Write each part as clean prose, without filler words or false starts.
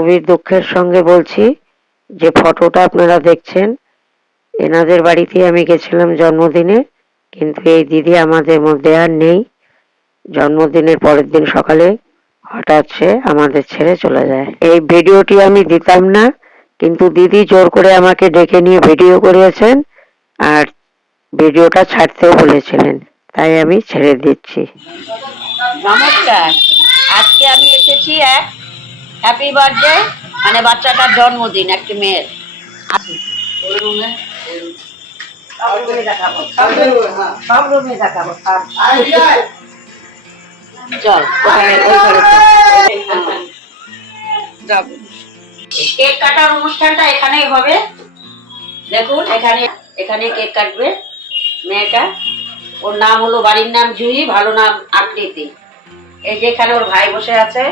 খুবই দুঃখের সঙ্গে বলছি যে ফটোটা আপনারা দেখছেন, এনাদের বাড়িতে আমি গেছিলাম জন্মদিনে, কিন্তু এই দিদি আমাদের মধ্যে আর নেই। জন্মদিনের পরের দিন সকালে হঠাৎ সে আমাদের ছেড়ে চলে যায়। এই ভিডিওটি আমি দিতাম না, কিন্তু দিদি জোর করে আমাকে ডেকে নিয়ে ভিডিও করিয়েছেন আর ভিডিওটা ছাড়তেও বলেছিলেন, তাই আমি ছেড়ে দিচ্ছি। নমস্কার, আজকে আমি এসেছি এক হ্যাপি বার্থডে মানে বাচ্চাটার জন্মদিন একটি মেয়ের। চল কেক কাটার অনুষ্ঠানটা এখানেই হবে। দেখুন এখানে এখানে কেক কাটবে মেয়েটা। ওর নাম হলো, বাড়ির নাম জুহি, ভালো নাম আকৃতি। এই যে এখানে ওর ভাই বসে আছে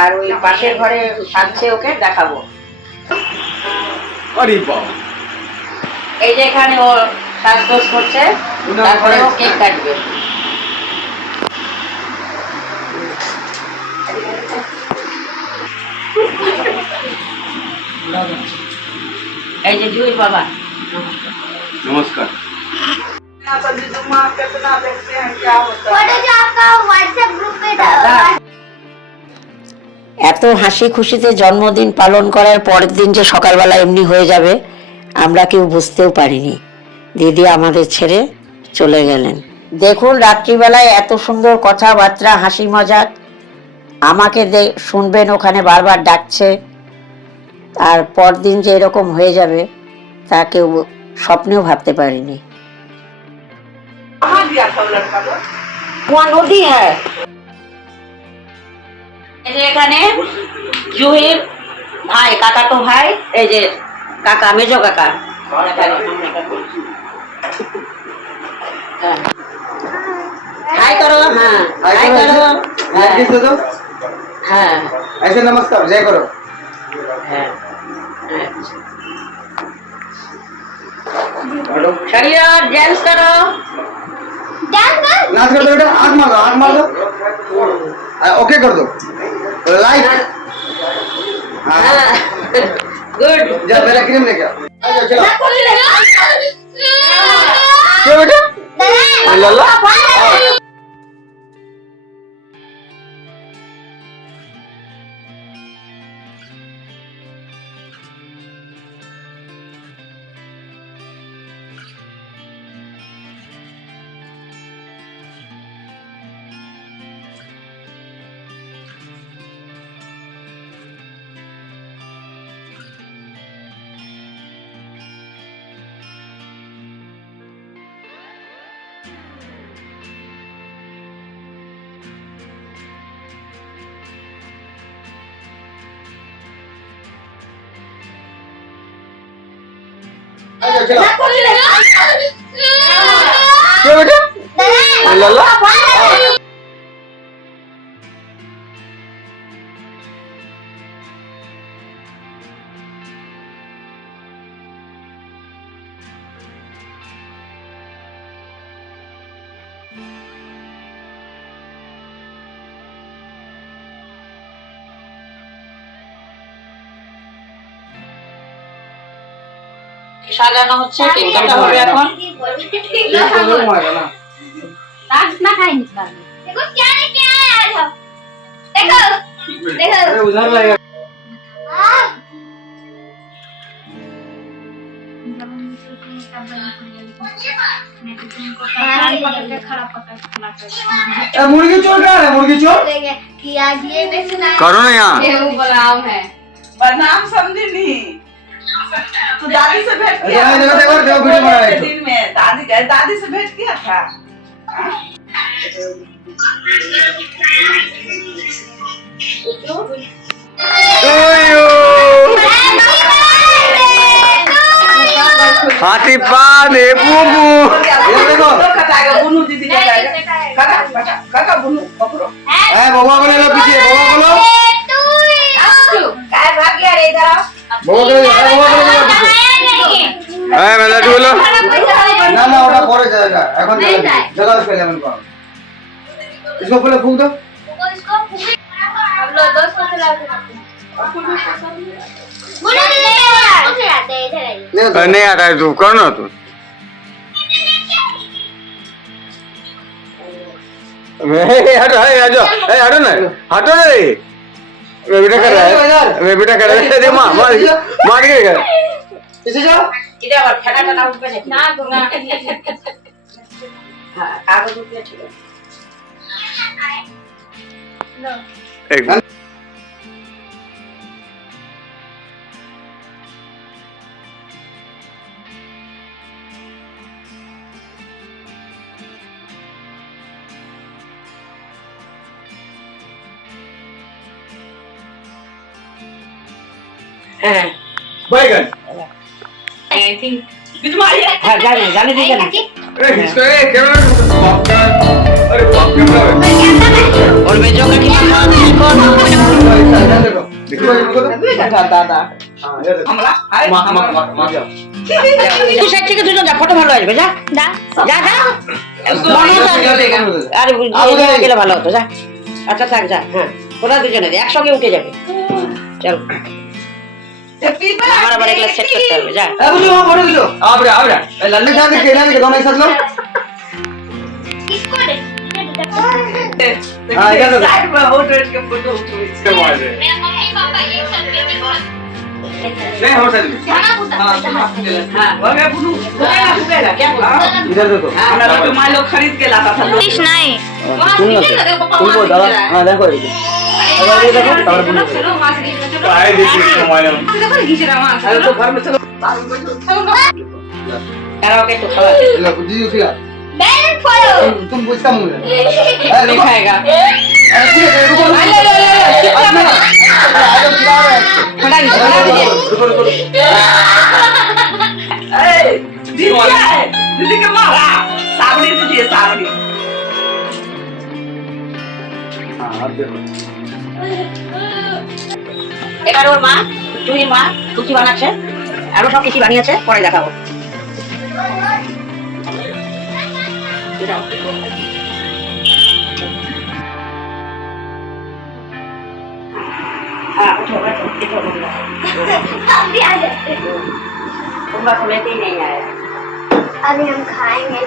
আর ওই পাশের ঘরে সাজছে, ওকে দেখাবো। এই যে এখানে ও সাজগোজ করছে, তারপরে ও কেক কাটবে। এই যে জুই বাবা, नमस्कार। এত হাসি খুশিতে জন্মদিন পালন করার পরের দিন যে সকালবেলা এমনি হয়ে যাবে আমরা কেউ বুঝতেও পারিনি। দিদি আমাদের ছেড়ে চলে গেলেন। দেখুন রাত্রিবেলায় এত সুন্দর কথাবার্তা, হাসি মজাক, আমাকে শুনবেন ওখানে বারবার ডাকছে, আর পরদিন যে এরকম হয়ে যাবে তা কেউ স্বপ্নেও ভাবতে পারিনি। নদী হ্যাঁ। এখানে জুহির ভাই, কাকাতো ভাই, এই যে কাকা, মেজো কাকা। हाय करो। हाँ हाय करो। हाँ ऐसे नमस्कार जय करो। शरीर डांस करो। नाच कर दो बेटा, आग मार दो ओके कर दो लाइक। हाँ गुड। जा मेरा क्रीम लेके आओ। क्या बेटा लल्ला क्या बेटा लल्ला সাজানো হচ্ছে, কেক কাটা হবে এখন। ना खाएंगे देखो क्या लेके आए आज हम। देखो देखो उधर लगेगा। मुर्गी चोर कहाँ है? मुर्गी चोर करो ना यहाँ। बदनाम है, बदनाम समझी नहीं तो दादी से भेंट किया देखो वीडियो बना रहे थे। दिन में दादी से भेंट किया था। हाथी पाने बुबू बुनू दीदी का जाएगा। काका बुनू पकड़ो। बाबा को ले लो पीछे, बाबा को लो। काय भाग गया रे इधर आओ। बाबा को ले लो पीछे। मैं लड्डू लो। ना ওটা পরে जाएगा, এখন जगह उसको लेमन को। इसको पहले फूंक दो। लो दोस्त को खिलाते मुझे खिलाते इधर आइए नहीं आता है तू कौन हो तू हटो हटो ना हटो ना रे मैं बेटा कर रहा है मैं बेटा कर रहा है मार के इसे जाओ इधर और ठंडा ठंडा उठ पे ना दूंगा हां कागज उठ पे चलो लो एक हां बैगन आई थिंक बीच में आइए हां जाने दीजिए ना अरे इसको कैमरा अरे बाप कैमरा और भेजो का कि कौन देखो देखो दादा हां ये देखो हमला हाय मार जाओ तू साइड থেকে দুজন যা ফটো ভালো আসবে যা जा যা যা আরে আরে গেলে ভালো হতো যা আচ্ছা থাক যা হ্যাঁ ওরা দুজনে একসঙ্গে উঠে যাবে চল আমার আবার এগুলো সেট করতে হবে যা ए बोलो वहां फोटो खींचो आ रहा ए लल्लू साहब ने केना के दोनों एक साथ लो किसको दे हां इधर देखो साइड में हो ड्रेस के फोटो उठो मेरा मम्मी पापा एक साथ में नहीं हो सकती खाना पूछा हां और मैं बुनू बुकेगा क्या बोला इधर देखो हमरा तो मां लोग खरीद के लाता था फिश नहीं वहां सीधे ना देखो पापा तुमको दादा हां देखो अब ये देखो और बुनो आए देखिए हमारे अरे तो घर में चलो कराओगे तो खावा लो जी खिला बैलेंस फॉलो तुम पूछता मुझे नहीं खाएगा ऐसे रुको ले खड़ा दीजिए रुको रुको ए दीदी क्या है दीदी के मारा सावड़ी दीजिए सावड़ी हां अब देखो এবার ওর মা জুহির মা লুচি বানাচ্ছে আরো সব কিছু বানিয়েছে পরে দেখাবো अभी आ जाते তোমরা শুনেতেই নেই আয়া अभी हम खाएंगे